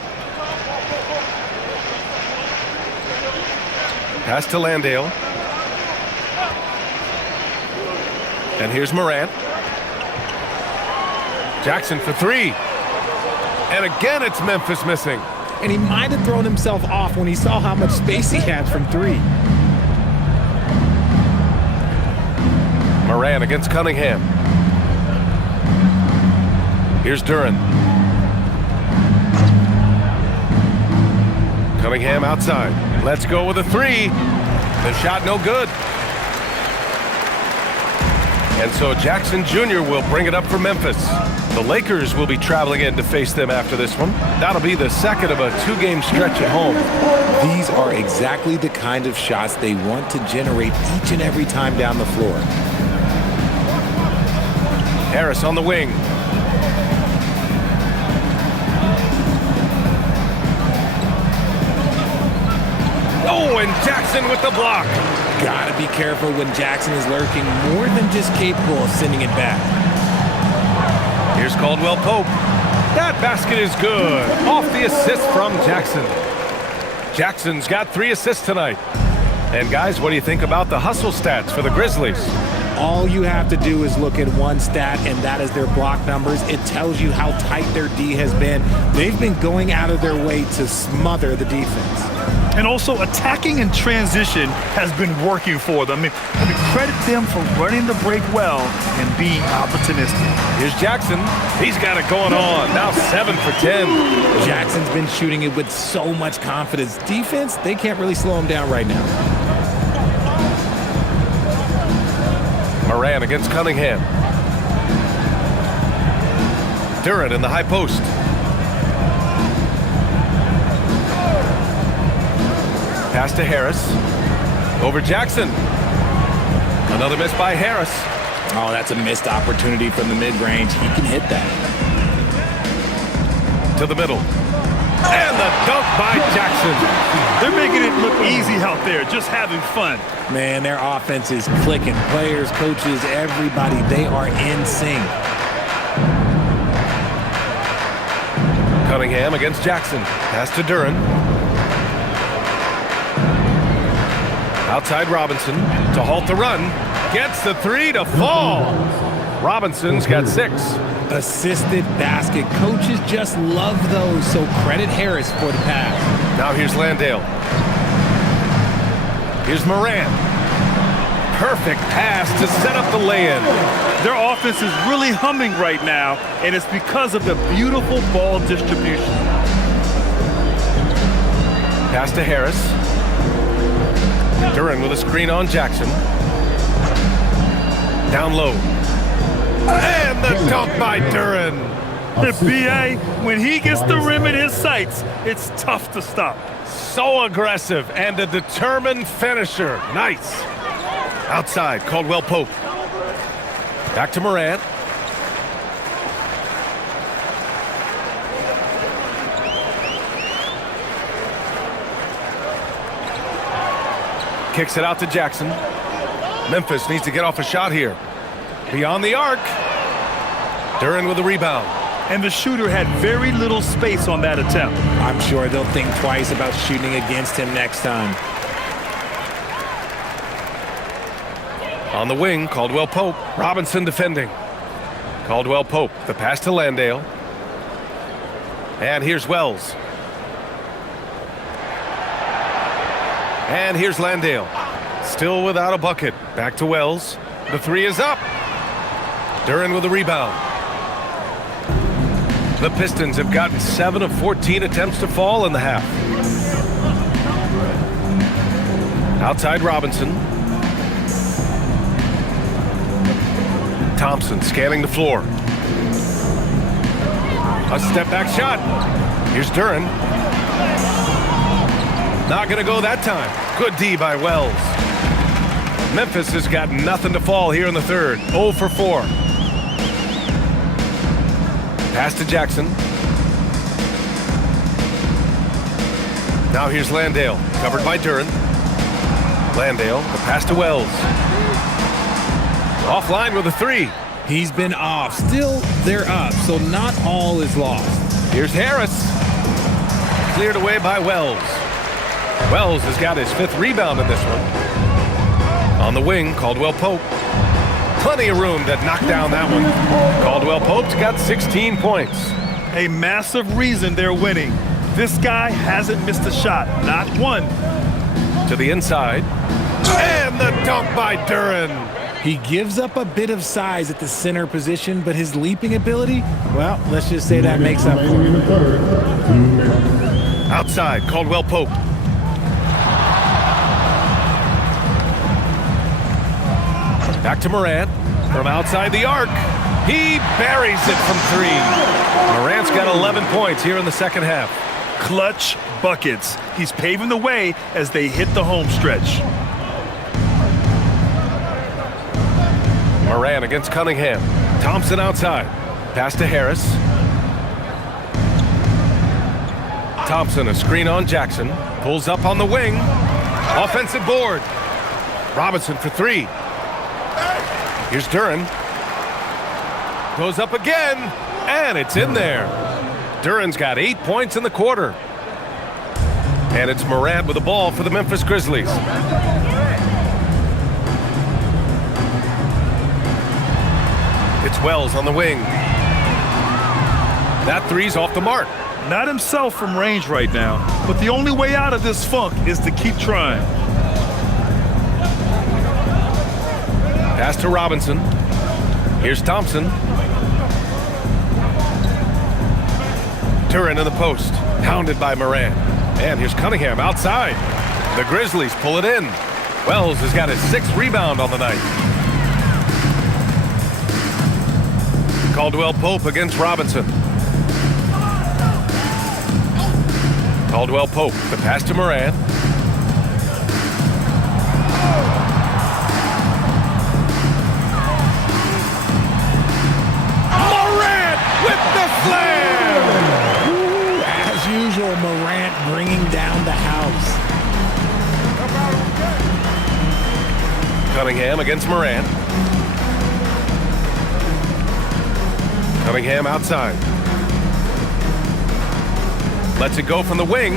Pass to Landale. And here's Morant. Jackson for 3. And again, it's Memphis missing. And he might have thrown himself off when he saw how much space he had from 3. Morant against Cunningham. Here's Duren. Cunningham outside. Let's go with a 3. The shot no good. And so Jackson Jr. will bring it up for Memphis. The Lakers will be traveling in to face them after this one. That'll be the second of a 2-game stretch at home. These are exactly the kind of shots they want to generate each and every time down the floor. Harris on the wing. Oh, and Jackson with the block. Gotta be careful when Jackson is lurking, more than just capable of sending it back. Here's Caldwell Pope. That basket is good. Off the assist from Jackson. Jackson's got 3 assists tonight. And guys, what do you think about the hustle stats for the Grizzlies? All you have to do is look at one stat, and that is their block numbers. It tells you how tight their D has been. They've been going out of their way to smother the defense. And also, attacking in transition has been working for them. I mean, credit them for running the break well and being opportunistic. Here's Jackson. He's got it going on. Now 7 for 10. Jackson's been shooting it with so much confidence. Defense, they can't really slow him down right now. Morant against Cunningham. Duren in the high post. Pass to Harris. Over Jackson. Another miss by Harris. Oh, that's a missed opportunity from the mid-range. He can hit that. To the middle. And the dunk by Jackson. They're making it look easy out there, just having fun. Man, their offense is clicking. Players, coaches, everybody, they are in sync. Cunningham against Jackson. Pass to Duren. Outside Robinson to halt the run. Gets the three to fall. Robinson's got 6. Assisted basket. Coaches just love those, so credit Harris for the pass. Now here's Landale. Here's Moran. Perfect pass to set up the lay-in. Their offense is really humming right now, and it's because of the beautiful ball distribution. Pass to Harris. Duren with a screen on Jackson. Down low. And the dunk by Duren. The BA, when he gets the rim in his sights, it's tough to stop. So aggressive and a determined finisher. Nice. Outside, Caldwell Pope. Back to Morant. Kicks it out to Jackson. Memphis needs to get off a shot here. Beyond the arc. Duren with the rebound. And the shooter had very little space on that attempt. I'm sure they'll think twice about shooting against him next time. On the wing, Caldwell Pope. Robinson defending. Caldwell Pope, the pass to Landale. And here's Wells. And here's Landale. Still without a bucket. Back to Wells. The three is up. Duren with the rebound. The Pistons have gotten 7 of 14 attempts to fall in the half. Outside Robinson. Thompson scanning the floor. A step back shot. Here's Duren. Not going to go that time. Good D by Wells. Memphis has got nothing to fall here in the third. 0 for 4. Pass to Jackson. Now here's Landale, covered by Duren. Landale, the pass to Wells. Offline with a three. He's been off. Still, they're up, so not all is lost. Here's Harris. Cleared away by Wells. Wells has got his 5th rebound in this one. On the wing, Caldwell Pope. Plenty of room to knock down that one. Caldwell Pope's got 16 points. A massive reason they're winning. This guy hasn't missed a shot, not one. To the inside. And the dunk by Duren. He gives up a bit of size at the center position, but his leaping ability, well, let's just say that makes up for it. Outside, Caldwell Pope. Back to Morant. From outside the arc. He buries it from 3. Morant's got 11 points here in the second half. Clutch buckets. He's paving the way as they hit the home stretch. Morant against Cunningham. Thompson outside. Pass to Harris. Thompson, a screen on Jackson. Pulls up on the wing. Offensive board. Robinson for 3. Here's Duren. Goes up again, and it's in there. Duren's got 8 points in the quarter. And it's Morant with the ball for the Memphis Grizzlies. It's Wells on the wing. That three's off the mark. Not himself from range right now, but the only way out of this funk is to keep trying. Pass to Robinson. Here's Thompson. Duren in the post. Pounded by Morant. And here's Cunningham outside. The Grizzlies pull it in. Wells has got his 6th rebound on the night. Caldwell Pope against Robinson. Caldwell Pope, the pass to Morant. Cunningham against Morant. Cunningham outside. Lets it go from the wing.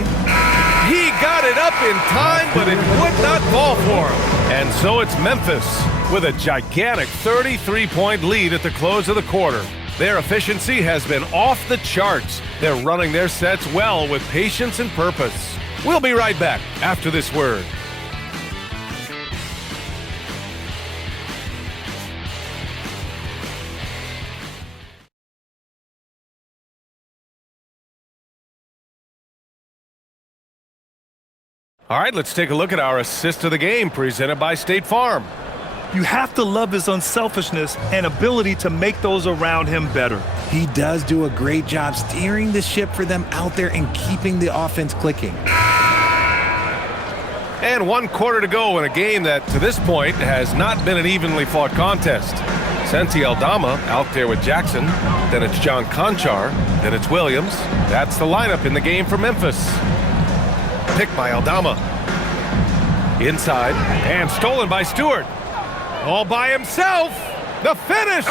He got it up in time, but it would not fall for him. And so it's Memphis with a gigantic 33-point lead at the close of the quarter. Their efficiency has been off the charts. They're running their sets well with patience and purpose. We'll be right back after this word. All right, let's take a look at our assist of the game presented by State Farm. You have to love his unselfishness and ability to make those around him better. He does do a great job steering the ship for them out there and keeping the offense clicking. And 1 quarter to go in a game that, to this point, has not been an evenly fought contest. Santi Aldama out there with Jackson. Then it's John Conchar. Then it's Williams. That's the lineup in the game for Memphis. Picked by Aldama. Inside. And stolen by Stewart. All by himself. The finish.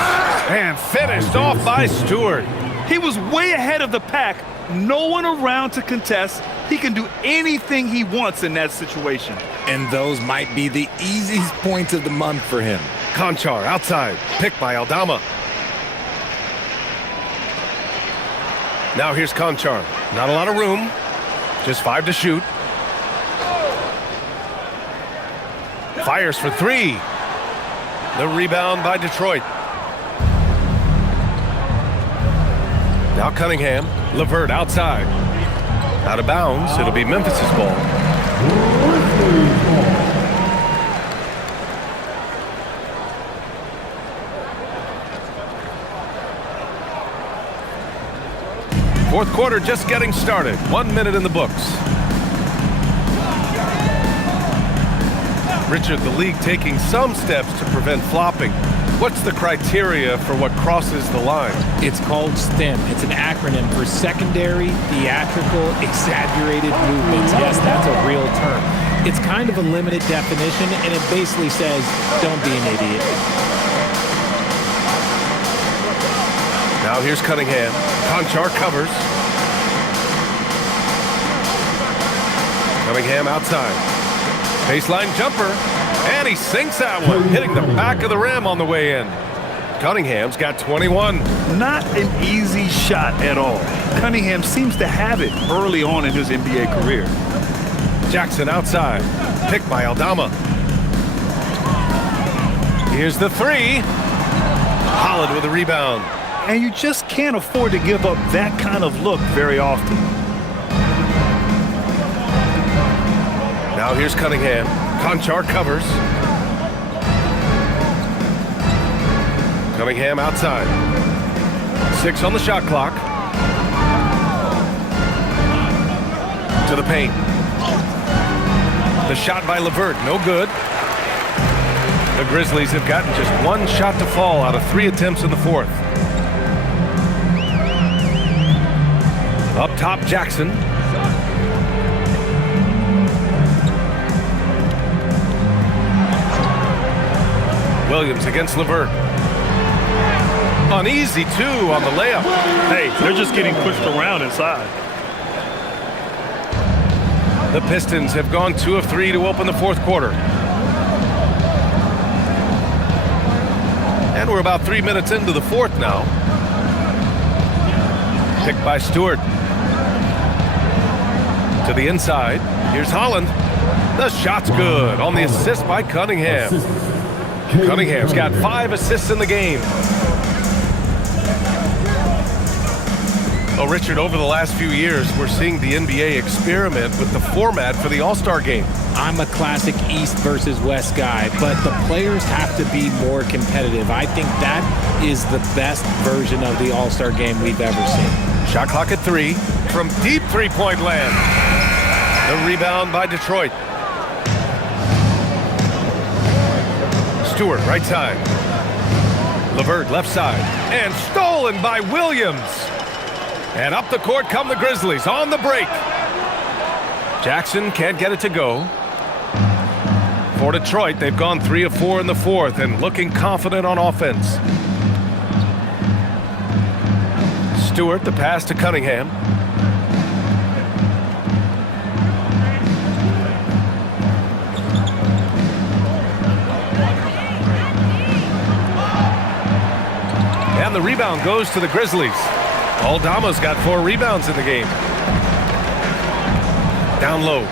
And finished off by Stewart. He was way ahead of the pack. No one around to contest. He can do anything he wants in that situation. And those might be the easiest points of the month for him. Conchar outside. Picked by Aldama. Now here's Conchar. Not a lot of room. Just 5 to shoot. Fires for 3. The rebound by Detroit. Now Cunningham. LeVert outside. Out of bounds. It'll be Memphis's ball. Fourth quarter just getting started. 1 minute in the books. Richard, the league taking some steps to prevent flopping. What's the criteria for what crosses the line? It's called STEM. It's an acronym for secondary, theatrical, exaggerated movements. Yes, that's a real term. It's kind of a limited definition, and it basically says, don't be an idiot. Now here's Cunningham. Conchar covers. Cunningham outside. Baseline jumper, and he sinks that one, hitting the back of the rim on the way in. Cunningham's got 21. Not an easy shot at all. Cunningham seems to have it early on in his NBA career. Jackson outside, picked by Aldama. Here's the 3. Holland with a rebound. And you just can't afford to give up that kind of look very often. Now here's Cunningham. Conchar covers. Cunningham outside. 6 on the shot clock. To the paint. The shot by LeVert, no good. The Grizzlies have gotten just 1 shot to fall out of 3 attempts in the fourth. Up top, Jackson. Williams against LeVert. Uneasy, too, on the layup. Hey, they're just getting pushed around inside. The Pistons have gone 2 of 3 to open the fourth quarter. And we're about 3 minutes into the fourth now. Picked by Stewart. To the inside. Here's Holland. The shot's good on the assist by Cunningham. Cunningham's got 5 assists in the game. Oh, Richard, over the last few years, we're seeing the NBA experiment with the format for the All-Star game. I'm a classic East versus West guy, but the players have to be more competitive. I think that is the best version of the All-Star game we've ever seen. Shot clock at 3 from deep three-point land. The rebound by Detroit. Stewart, right side. LeVert, left side. And stolen by Williams. And up the court come the Grizzlies on the break. Jackson can't get it to go. For Detroit, they've gone 3 of 4 in the fourth and looking confident on offense. Stewart, the pass to Cunningham. And the rebound goes to the Grizzlies. Aldama's got 4 rebounds in the game. Down low.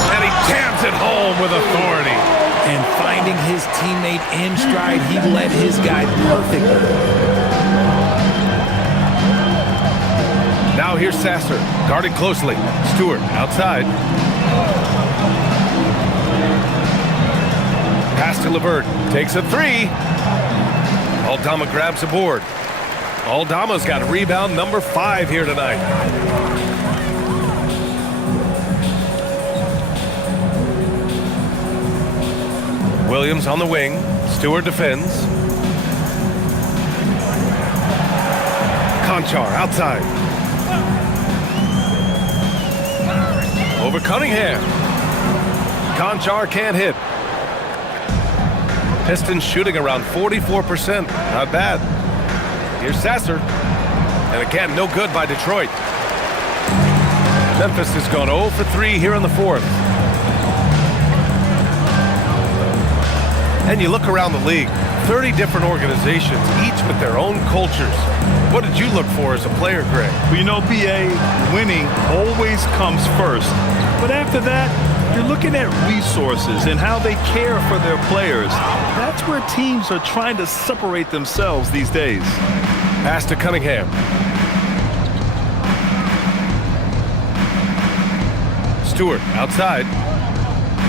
And he jams it home with authority. And finding his teammate in stride, he led his guy perfectly. Now here's Sasser, guarded closely. Stewart outside. Pass to LeVert, takes a 3. Aldama grabs a board. Aldama's got rebound number 5 here tonight. Williams on the wing. Stewart defends. Conchar outside. Over Cunningham. Conchar can't hit. Pistons shooting around 44%. Not bad. Here's Sasser. And again, no good by Detroit. Memphis has gone 0 for 3 here in the fourth. And you look around the league, 30 different organizations, each with their own cultures. What did you look for as a player, Greg? Well, you know, BA, winning always comes first. But after that, you're looking at resources and how they care for their players. That's where teams are trying to separate themselves these days. Pass to Cunningham. Stewart outside.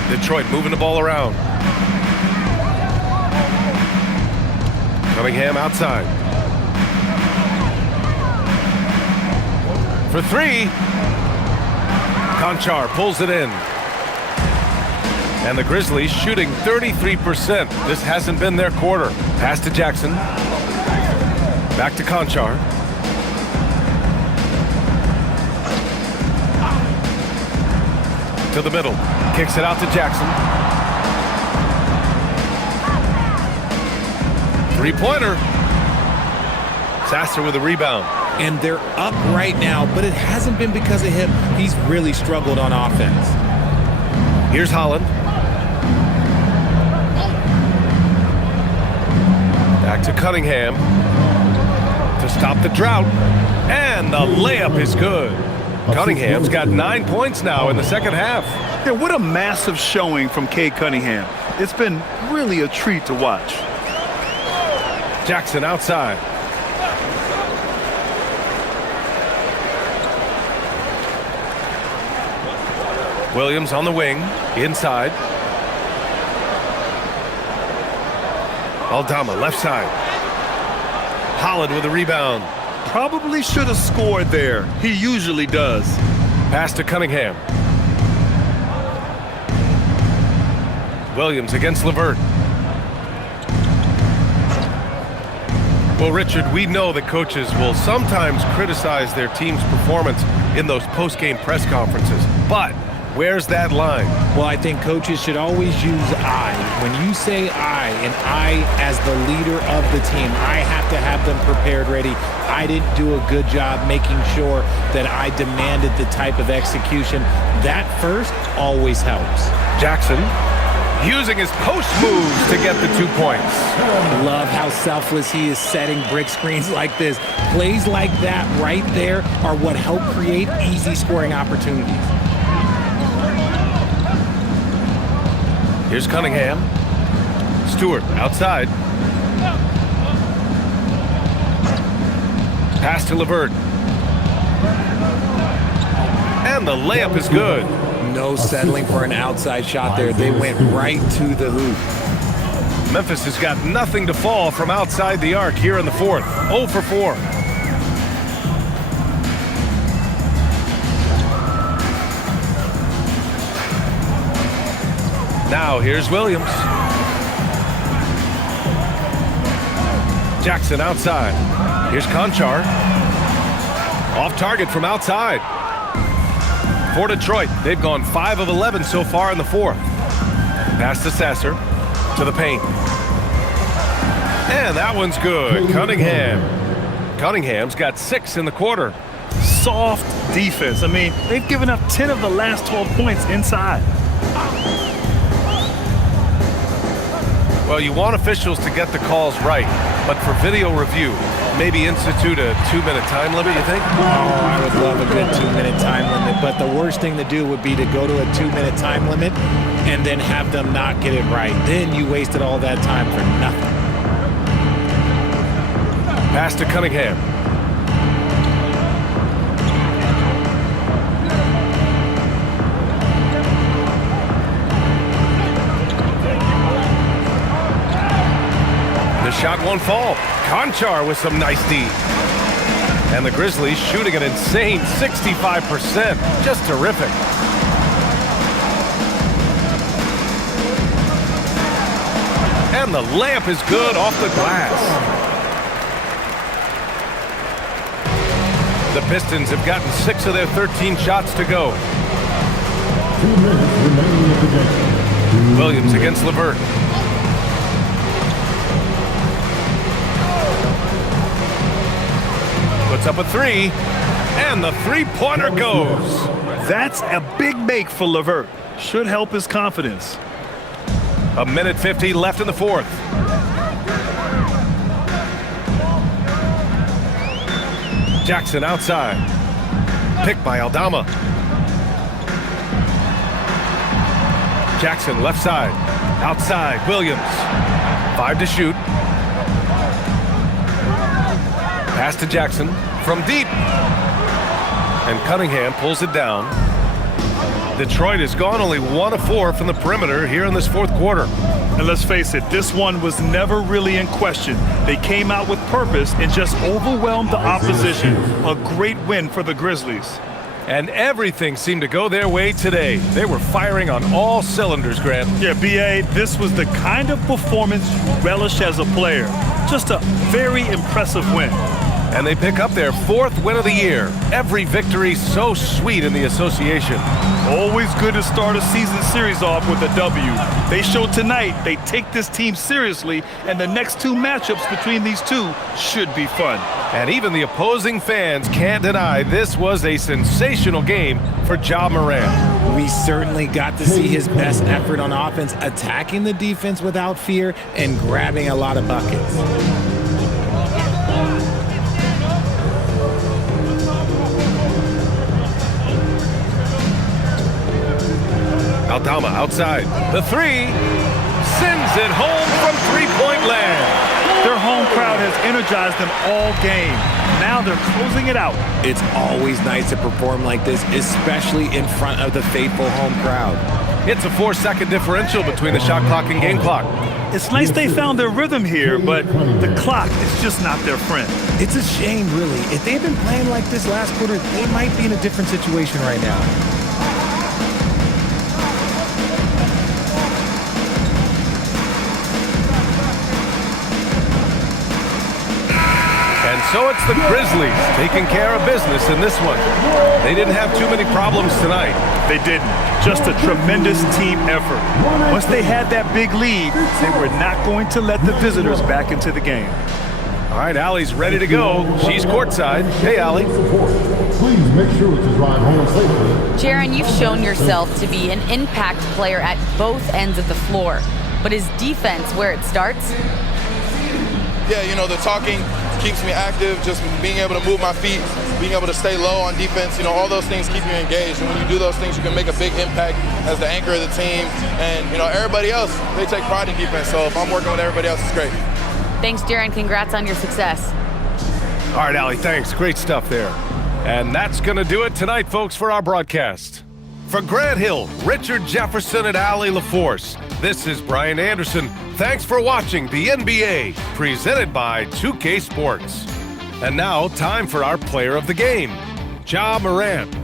Detroit moving the ball around. Cunningham outside. For 3. Conchar pulls it in. And the Grizzlies shooting 33%. This hasn't been their quarter. Pass to Jackson. Back to Conchar. To the middle. Kicks it out to Jackson. 3-pointer. Sasser with a rebound. And they're up right now, but it hasn't been because of him. He's really struggled on offense. Here's Holland. Back to Cunningham to stop the drought. And the layup is good. Cunningham's got 9 points now in the second half. Yeah, what a massive showing from Cade Cunningham. It's been really a treat to watch. Jackson outside. Williams on the wing, inside. Aldama left side. Holland with a rebound. Probably should have scored there. He usually does. Pass to Cunningham. Williams against LeVert. Well, Richard, we know that coaches will sometimes criticize their team's performance in those post-game press conferences, but where's that line? Well, I think coaches should always use I. When you say I, and I as the leader of the team, I have to have them prepared, ready. I didn't do a good job making sure that I demanded the type of execution. That first always helps. Jackson using his post moves to get the 2 points. Love how selfless he is setting brick screens like this. Plays like that right there are what help create easy scoring opportunities. Here's Cunningham. Stewart outside. Pass to LeVert. And the layup is good. No settling for an outside shot there. They went right to the hoop. Memphis has got nothing to fall from outside the arc here in the fourth. 0 for 4. Now here's Williams. Jackson outside. Here's Conchar. Off target from outside. For Detroit, they've gone 5 of 11 so far in the fourth. Pass to Sasser. To the paint. And that one's good. Cunningham's got 6 in the quarter. Soft defense. I mean, they've given up 10 of the last 12 points inside. Well, you want officials to get the calls right, but for video review, maybe institute a 2-minute time limit, you think? Oh, I would love a good 2-minute time limit, but the worst thing to do would be to go to a 2-minute time limit and then have them not get it right. Then you wasted all that time for nothing. Pass to Cunningham. The shot won't fall. Conchar with some nice D. And the Grizzlies shooting an insane 65%. Just terrific. And the layup is good off the glass. The Pistons have gotten 6 of their 13 shots to go. 2 minutes remaining of the game. Williams against LeVert. Puts up a 3, and the three-pointer goes. That's a big make for LeVert. Should help his confidence. 1:50 left in the fourth. Jackson outside. Picked by Aldama. Jackson left side. Outside, Williams. 5 to shoot. Pass to Jackson from deep. And Cunningham pulls it down. Detroit has gone only 1 of 4 from the perimeter here in this fourth quarter. And let's face it, this one was never really in question. They came out with purpose and just overwhelmed the opposition. A great win for the Grizzlies. And everything seemed to go their way today. They were firing on all cylinders, Grant. Yeah, B.A., this was the kind of performance you relish as a player. Just a very impressive win. And they pick up their 4th win of the year. Every victory so sweet in the association. Always good to start a season series off with a W. They showed tonight they take this team seriously, and the next 2 matchups between these two should be fun. And even the opposing fans can't deny this was a sensational game for Ja Morant. We certainly got to see his best effort on offense, attacking the defense without fear and grabbing a lot of buckets. Aldama outside. The 3 sends it home from three-point land. Their home crowd has energized them all game. Now they're closing it out. It's always nice to perform like this, especially in front of the faithful home crowd. It's a 4-second differential between the shot clock and game clock. It's nice they found their rhythm here, but the clock is just not their friend. It's a shame, really. If they had been playing like this last quarter, they might be in a different situation right now. So it's the Grizzlies taking care of business in this one. They didn't have too many problems tonight. They didn't. Just a tremendous team effort. Once they had that big lead, they were not going to let the visitors back into the game. All right, Allie's ready to go. She's courtside. Hey, Allie. Please make sure to drive home safely. Jaron, you've shown yourself to be an impact player at both ends of the floor. But is defense where it starts? Yeah, you know, the talking keeps me active, just being able to move my feet, being able to stay low on defense, you know, all those things keep you engaged. And when you do those things, you can make a big impact as the anchor of the team. And, you know, everybody else, they take pride in defense. So if I'm working with everybody else, it's great. Thanks, Jaron. Congrats on your success. All right, Allie, thanks. Great stuff there. And that's going to do it tonight, folks, for our broadcast. For Grant Hill, Richard Jefferson, and Allie LaForce, this is Brian Anderson. Thanks for watching the NBA, presented by 2K Sports. And now, time for our player of the game, Ja Morant.